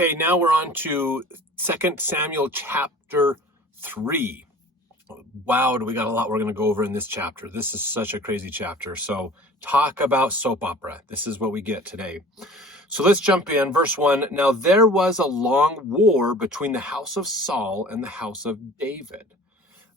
Okay, now we're on to 2 Samuel chapter 3. Wow, do we got a lot we're going to go over in this chapter. This is such a crazy chapter. So talk about soap opera. This is what we get today. So let's jump in. Verse 1. Now there was a long war between the house of Saul and the house of David.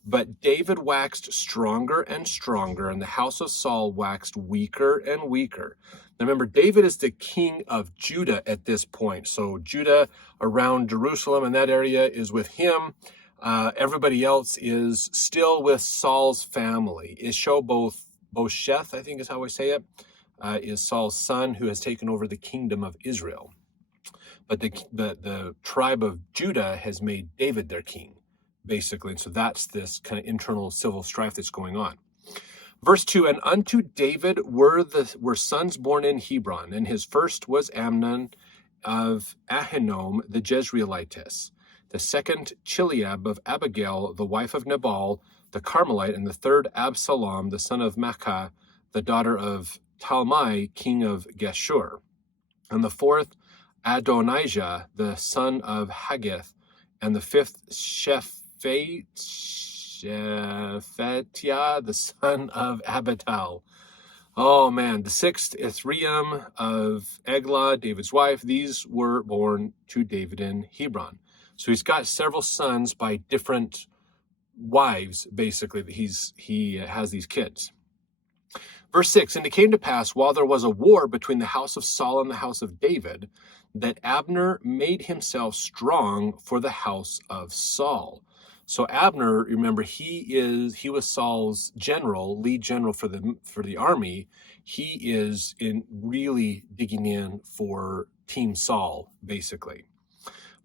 But David waxed stronger and stronger, and the house of Saul waxed weaker and weaker. Now remember, David is the king of Judah at this point. So Judah around Jerusalem and that area is with him. Everybody else is still with Saul's family. Ishbosheth, I think is how I say it, is Saul's son who has taken over the kingdom of Israel. But the tribe of Judah has made David their king, basically. And so that's this kind of internal civil strife that's going on. Verse 2, and unto David were sons born in Hebron, and his first was Amnon of Ahinoam the Jezreelitess, the second Chileab of Abigail, the wife of Nabal, the Carmelite, and the third Absalom, the son of Maacah, the daughter of Talmai, king of Geshur, and the fourth Adonijah, the son of Haggith, and the fifth Shephatiah, the son of Abital. Oh man, the sixth Ithream of Eglah, David's wife. These were born to David in Hebron. So he's got several sons by different wives, basically. He has these kids. Verse 6, and it came to pass, while there was a war between the house of Saul and the house of David, that Abner made himself strong for the house of Saul. So Abner, remember, he was Saul's general, lead general for the army. He is really digging in for Team Saul, basically.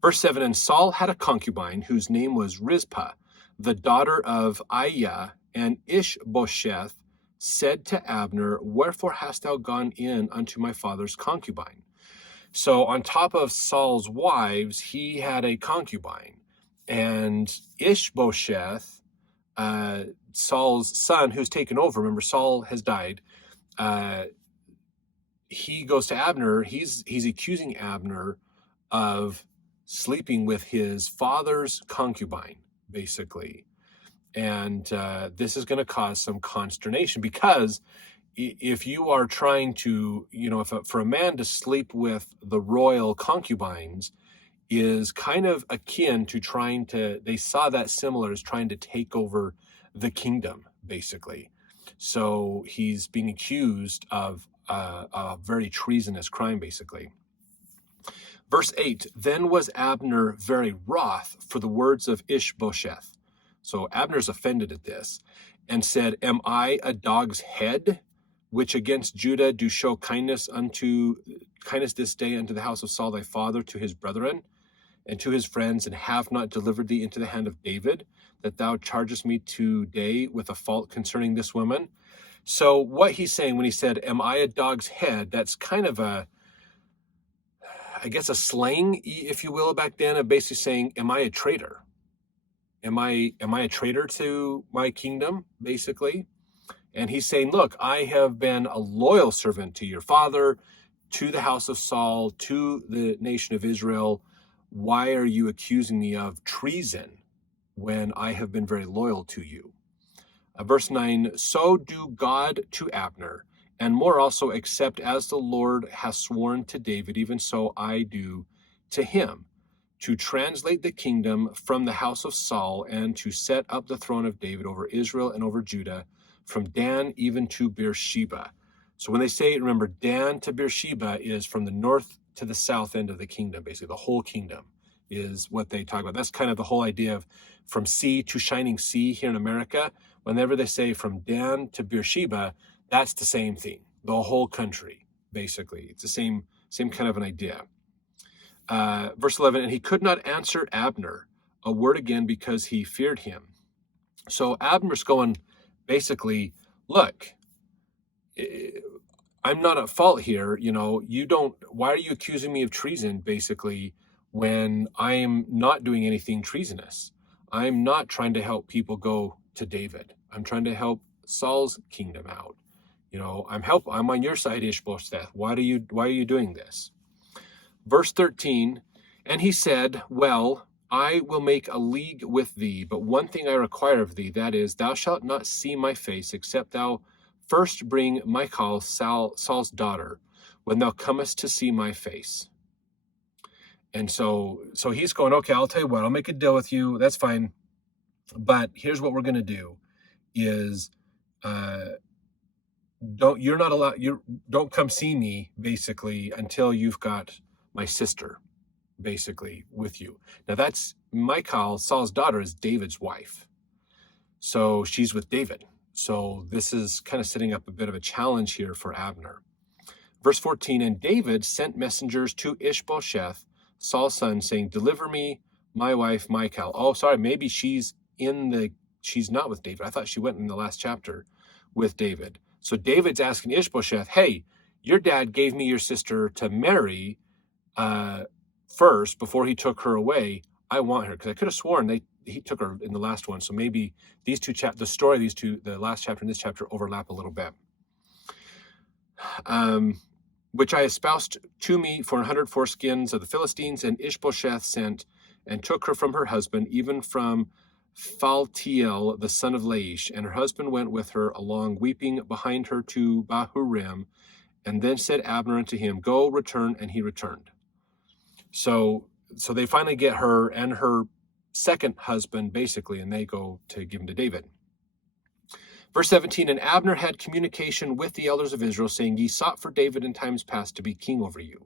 Verse 7, and Saul had a concubine whose name was Rizpah, the daughter of Aiah, and Ishbosheth said to Abner, wherefore hast thou gone in unto my father's concubine? So on top of Saul's wives, he had a concubine. And Ishbosheth, Saul's son, who's taken over, remember Saul has died, he goes to Abner, he's accusing Abner of sleeping with his father's concubine, basically. And this is going to cause some consternation, because if you are trying to, for a man to sleep with the royal concubines is kind of akin to they saw that similar as trying to take over the kingdom, basically. So he's being accused of a very treasonous crime, basically. Verse 8, then was Abner very wroth for the words of Ishbosheth. So Abner's offended at this and said, am I a dog's head, which against Judah do show kindness this day unto the house of Saul thy father, to his brethren and to his friends, and have not delivered thee into the hand of David, that thou chargest me today with a fault concerning this woman? So what he's saying when he said, am I a dog's head, that's kind of a slang, if you will, back then, of basically saying, am I a traitor? Am I a traitor to my kingdom, basically? And he's saying, look, I have been a loyal servant to your father, to the house of Saul, to the nation of Israel. Why are you accusing me of treason when I have been very loyal to you? Verse 9, so do God to Abner, and more also, except as the Lord has sworn to David, even so I do to him, to translate the kingdom from the house of Saul, and to set up the throne of David over Israel and over Judah, from Dan even to Beersheba. So when they say, remember, Dan to Beersheba is from the north to the south end of the kingdom, basically. The whole kingdom is what they talk about. That's kind of the whole idea of from sea to shining sea here in America. Whenever they say from Dan to Beersheba, that's the same thing. The whole country, basically. It's the same kind of an idea. Verse 11, and he could not answer Abner a word again because he feared him. So Abner's going, basically, look, I'm not at fault here. Why are you accusing me of treason, basically, when I'm not doing anything treasonous? I'm not trying to help people go to David. I'm trying to help Saul's kingdom out. I'm on your side, Ishbosheth. Why are you doing this? Verse 13, And he said, well, I will make a league with thee, but one thing I require of thee, that is, thou shalt not see my face, except thou first bring Michal, Saul's daughter, when thou comest to see my face. And so he's going, okay, I'll tell you what, I'll make a deal with you. That's fine. But here's what we're going to do is, don't come see me basically until you've got my sister basically with you. Now that's Michal, Saul's daughter, is David's wife. So she's with David. So this is kind of setting up a bit of a challenge here for Abner. Verse 14, and David sent messengers to Ishbosheth, Saul's son, saying, deliver me my wife Michal. Oh, sorry, maybe she's not with David. I thought she went in the last chapter with David. So David's asking Ishbosheth, hey, your dad gave me your sister to marry first before he took her away. I want her, because I could have sworn he took her in the last one. So maybe these two the last chapter and this chapter overlap a little bit. Which I espoused to me for 100 foreskins of the Philistines, and Ishbosheth sent and took her from her husband, even from Phaltiel, the son of Laish, and her husband went with her along, weeping behind her to Bahurim. And then said Abner unto him, go, return, and he returned. So they finally get her and her second husband, basically, and they go to give him to David. Verse 17, and Abner had communication with the elders of Israel, saying, ye sought for David in times past to be king over you.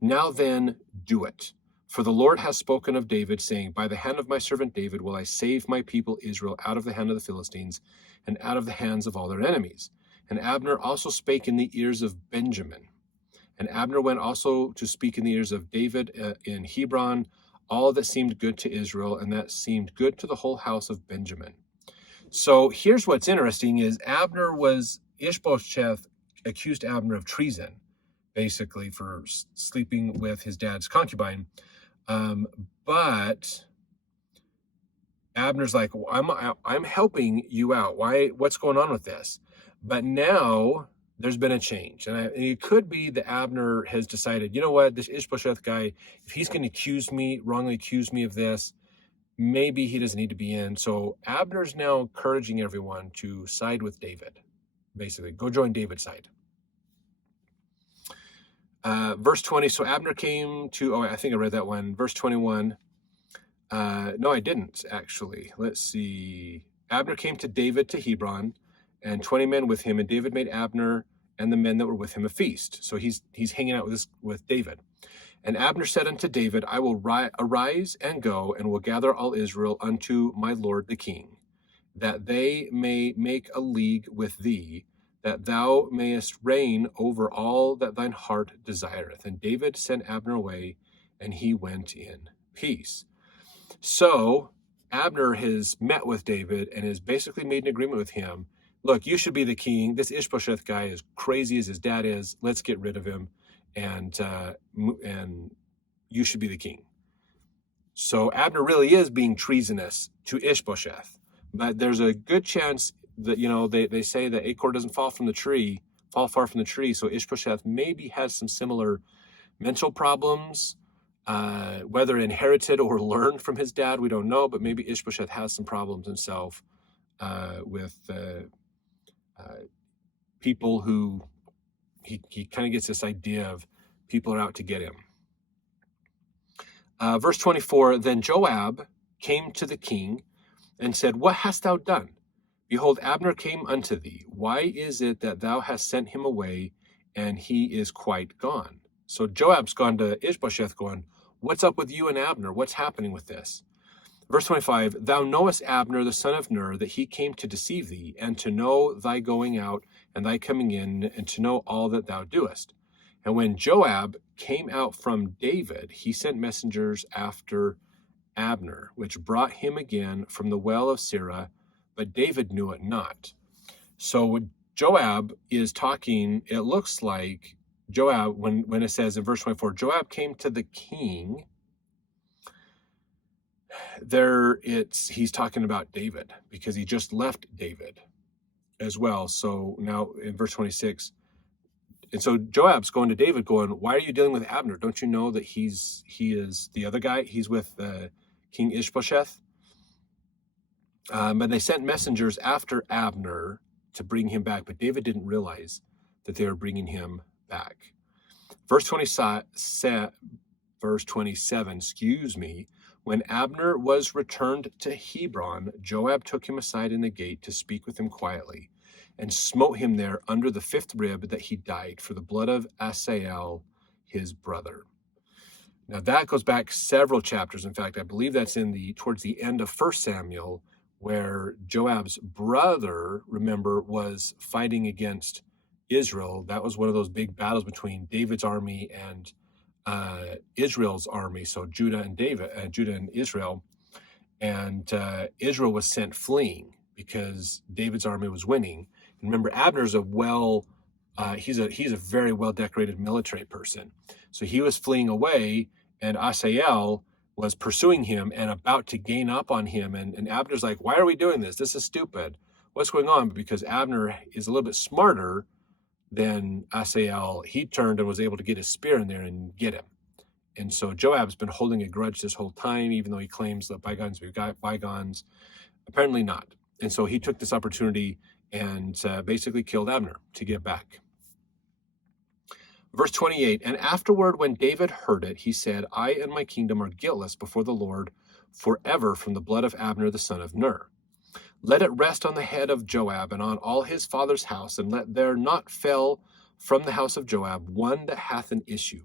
Now then, do it. For the Lord has spoken of David, saying, by the hand of my servant David will I save my people Israel out of the hand of the Philistines and out of the hands of all their enemies. And Abner also spake in the ears of Benjamin. And Abner went also to speak in the ears of David in Hebron, all that seemed good to Israel, and that seemed good to the whole house of Benjamin. So here's what's interesting is Ishbosheth accused Abner of treason, basically, for sleeping with his dad's concubine. But Abner's like, I'm helping you out. What's going on with this? But now there's been a change. And it could be that Abner has decided, you know what, this Ishbosheth guy, if he's going to wrongly accuse me of this, maybe he doesn't need to be in. So Abner's now encouraging everyone to side with David. Basically, go join David's side. Verse 20, so Abner came to, I think I read that one. Verse 21, no, I didn't, actually. Let's see. Abner came to David to Hebron, and 20 men with him, and David made Abner and the men that were with him a feast. So he's hanging out with David. And Abner said unto David, I will arise and go, and will gather all Israel unto my lord the king, that they may make a league with thee, that thou mayest reign over all that thine heart desireth. And David sent Abner away, and he went in peace. So Abner has met with David and has basically made an agreement with him. Look, you should be the king. This Ishbosheth guy is crazy as his dad is. Let's get rid of him, and you should be the king. So Abner really is being treasonous to Ishbosheth, but there's a good chance that, they say that acorn doesn't fall far from the tree. So Ishbosheth maybe has some similar mental problems, whether inherited or learned from his dad, we don't know, but maybe Ishbosheth has some problems himself with people who he kind of gets this idea of people are out to get him. Verse 24, then Joab came to the king and said, what hast thou done? Behold, Abner came unto thee. Why is it that thou hast sent him away, and he is quite gone? So Joab's gone to Ishbosheth going, what's up with you and Abner? What's happening with this? Verse 25, thou knowest Abner, the son of Ner, that he came to deceive thee, and to know thy going out and thy coming in, and to know all that thou doest. And when Joab came out from David, he sent messengers after Abner, which brought him again from the well of Sirah, but David knew it not. So Joab is talking, it looks like Joab, when it says in verse 24, Joab came to the king, he's talking about David, because he just left David as well. So now in verse 26, And so Joab's going to David going, why are you dealing with Abner? Don't you know that he is the other guy? He's with King Ishbosheth. And they sent messengers after Abner to bring him back, but David didn't realize that they were bringing him back. Verse 27, when Abner was returned to Hebron, Joab took him aside in the gate to speak with him quietly, and smote him there under the fifth rib, that he died for the blood of Saul, his brother. Now that goes back several chapters. In fact, I believe that's towards the end of 1 Samuel, where Joab's brother, remember, was fighting against Israel. That was one of those big battles between David's army and Israel's army. So Judah and Israel, and Israel was sent fleeing because David's army was winning. And remember, Abner's he's a very well decorated military person. So he was fleeing away, and Saul was pursuing him and about to gain up on him. And Abner's like, why are we doing this? This is stupid. What's going on? But because Abner is a little bit smarter than Saul, he turned and was able to get his spear in there and get him. And so Joab's been holding a grudge this whole time, even though he claims that bygones be bygones. Apparently not. And so he took this opportunity and basically killed Abner to get back. Verse 28, and afterward, when David heard it, he said, I and my kingdom are guiltless before the Lord forever from the blood of Abner the son of Ner. Let it rest on the head of Joab and on all his father's house, and let there not fail from the house of Joab one that hath an issue,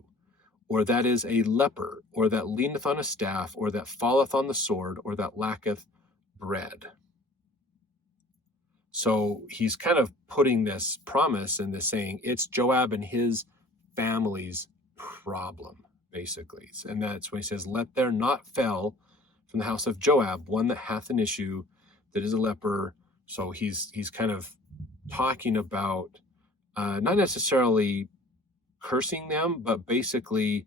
or that is a leper, or that leaneth on a staff, or that falleth on the sword, or that lacketh bread. So he's kind of putting this promise and this saying, it's Joab and his family's problem, basically. And that's when he says, let there not fail from the house of Joab one that hath an issue, that is a leper. So he's kind of talking about not necessarily cursing them, but basically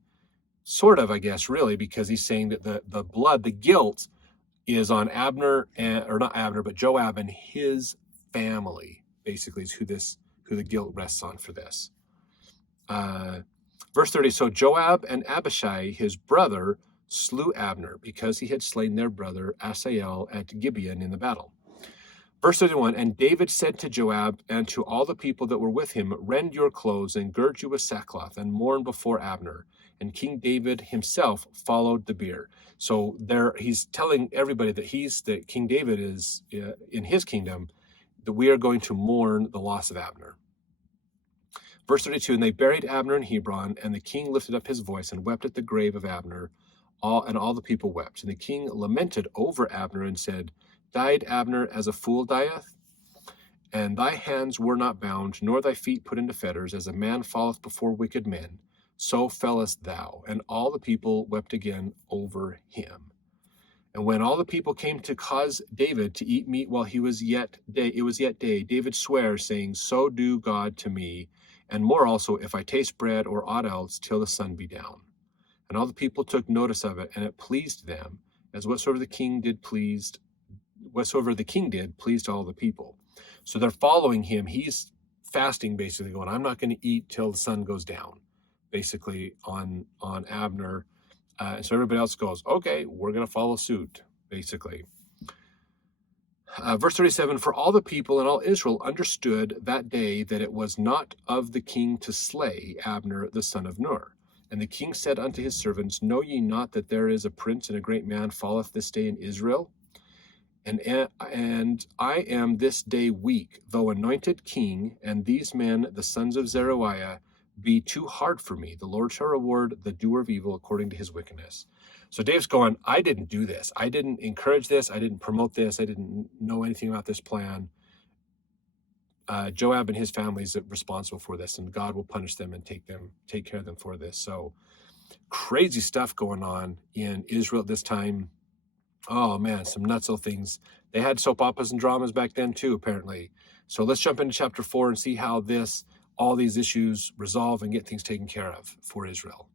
sort of, I guess, really, because he's saying that the blood, the guilt is on Abner, or not Abner, but Joab and his family, basically, is who the guilt rests on for this. Verse 30, so Joab and Abishai, his brother, slew Abner because he had slain their brother Asahel at Gibeon in the battle. Verse 31, and David said to Joab and to all the people that were with him, rend your clothes and gird you with sackcloth and mourn before Abner. And King David himself followed the bier. So there, he's telling everybody that King David is in his kingdom, that we are going to mourn the loss of Abner. Verse 32, and they buried Abner in Hebron, and the king lifted up his voice and wept at the grave of Abner, and all the people wept. And the king lamented over Abner and said, died Abner as a fool dieth? And thy hands were not bound, nor thy feet put into fetters, as a man falleth before wicked men, so fellest thou. And all the people wept again over him. And when all the people came to cause David to eat meat while it was yet day, David sware, saying, so do God to me, and more also, if I taste bread or aught else, till the sun be down. And all the people took notice of it, and it pleased them, as whatsoever the king did pleased all the people. So they're following him. He's fasting, basically, going, I'm not going to eat till the sun goes down, basically, on Abner. So everybody else goes, okay, we're going to follow suit, basically. Verse 37, for all the people and all Israel understood that day that it was not of the king to slay Abner the son of Ner. And the king said unto his servants, know ye not that there is a prince and a great man falleth this day in Israel? And I am this day weak, though anointed king, and these men, the sons of Zeruiah, be too hard for me. The Lord shall reward the doer of evil according to his wickedness. So Dave's going, I didn't do this. I didn't encourage this. I didn't promote this. I didn't know anything about this plan. Joab and his family is responsible for this, and God will punish them and take care of them for this. So crazy stuff going on in Israel at this time. Oh man, some nutso things. They had soap operas and dramas back then too, apparently. So let's jump into chapter 4 and see how all these issues resolve and get things taken care of for Israel.